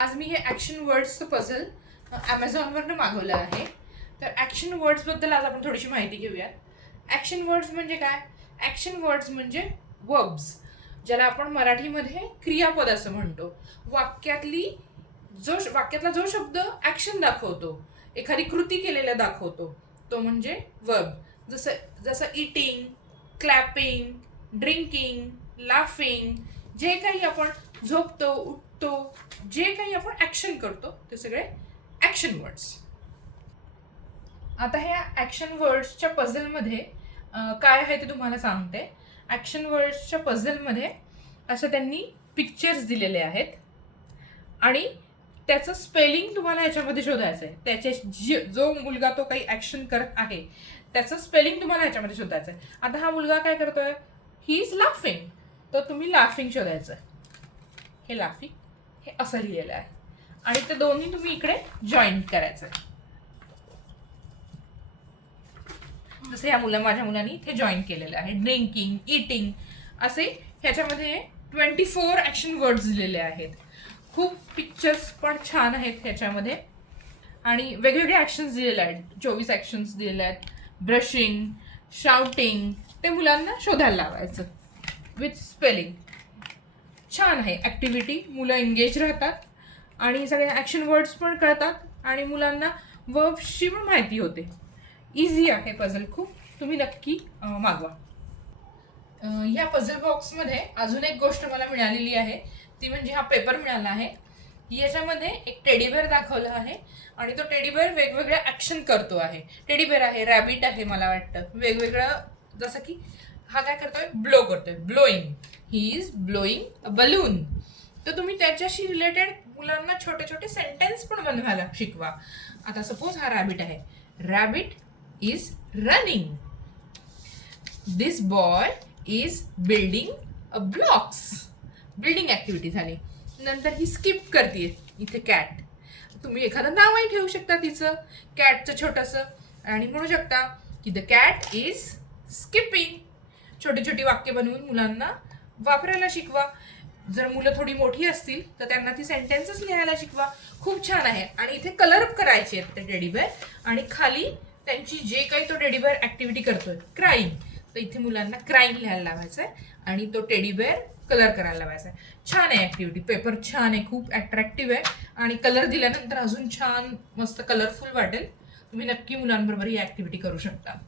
आज मी हे action वर्ड्सचं puzzle ॲमेझॉनवरनं मागवलं आहे. तर ॲक्शन वर्ड्सबद्दल आज आपण थोडीशी माहिती घेऊयात. ॲक्शन वर्ड्स म्हणजे काय? ॲक्शन वर्ड्स म्हणजे वर्ब्स, ज्याला आपण मराठीमध्ये क्रियापद असं म्हणतो. वाक्यातला जो शब्द ॲक्शन दाखवतो, एखादी कृती केलेल्या दाखवतो, तो म्हणजे वर्ब. जसं जसं इटिंग, क्लॅपिंग, ड्रिंकिंग, लाफिंग, जे काही आपण झोपतो, उठतो, जे काही आपण ॲक्शन करतो ते सगळे ॲक्शन वर्ड्स. आता ह्या ॲक्शन वर्ड्सच्या पझलमध्ये काय आहे ते तुम्हाला सांगते. ॲक्शन वर्ड्सच्या पझलमध्ये असं त्यांनी पिक्चर्स दिलेले आहेत आणि त्याचं स्पेलिंग तुम्हाला ह्याच्यामध्ये शोधायचं आहे. जो मुलगा तो काही ॲक्शन करत आहे त्याचं स्पेलिंग तुम्हाला ह्याच्यामध्ये शोधायचं आहे. आता हा मुलगा काय करतोय? ही इज लाफिंग, तर तुम्ही लाफिंग शोधायचं आहे. हे लाफिंग हे असं लिहिलेलं आहे आणि ते दोन्ही तुम्ही इकडे जॉईन करायचं आहे. जसं माझ्या मुलांनी इथे जॉईन केलेलं आहे. ड्रिंकिंग, इटिंग असे ह्याच्यामध्ये 24 ॲक्शन वर्ड्स दिलेले आहेत. खूप पिक्चर्स पण छान आहेत ह्याच्यामध्ये आणि वेगवेगळे ॲक्शन्स दिलेले आहेत. 24 ॲक्शन्स दिलेले आहेत. ब्रशिंग, शाउटिंग, ते मुलांना शोधायला लावायचं विथ स्पेलिंग. छान आहे ॲक्टिव्हिटी. मुलं एंगेज राहतात आणि सगळे ॲक्शन वर्ड्स पण कळतात आणि मुलांना वर्ब्सची पण माहिती होते. इझी आहे पझल खूप. तुम्ही नक्की मागवा. ह्या पझल बॉक्समध्ये अजून एक गोष्ट मला मिळालेली आहे, ती म्हणजे हा पेपर मिळाला आहे. याच्यामध्ये एक टेडीबेअर दाखवलं आहे आणि तो टेडीबेअर वेगवेगळ्या ॲक्शन करतो आहे. टेडीबेअर आहे, रॅबिट आहे, मला वाटतं वेगवेगळं. जसं की हा काय करतोय? ब्लो करतोय, blowing. He is blowing a balloon. तर तुम्ही त्याच्याशी रिलेटेड मुलांना छोटे छोटे सेंटेन्स पण बनवायला शिकवा. आता सपोज हा रॅबिट आहे. Rabbit is running. This boy is building a blocks. Building activity झाली. नंतर ही स्किप करते. इथे कॅट. तुम्ही एखादं नावही ठेवू शकता तिचं, कॅटचं छोटंसं, आणि म्हणू शकता की द कॅट इज स्किपिंग. छोटी छोटी वाक्य बनवून मुलांना वापरायला शिकवा. जर मुलं थोडी मोठी असतील तर त्यांना ती सेंटेन्सेस लिहायला शिकवा. खूप छान आहे. आणि इथे कलर करायचे आहेत ते टेडीबेअर आणि खाली त्यांची जे काही तो टेडीबेअर ॲक्टिव्हिटी करतोय, क्राईंग, तर इथे मुलांना क्राईंग लिहायला लावायचं आहे आणि तो टेडीबेअर कलर करायला लावायचा आहे. छान आहे ॲक्टिव्हिटी. पेपर छान आहे, खूप अट्रॅक्टिव्ह आहे आणि कलर दिल्यानंतर अजून छान मस्त कलरफुल वाटेल. तुम्ही नक्की मुलांबरोबर ही ॲक्टिव्हिटी करू शकता.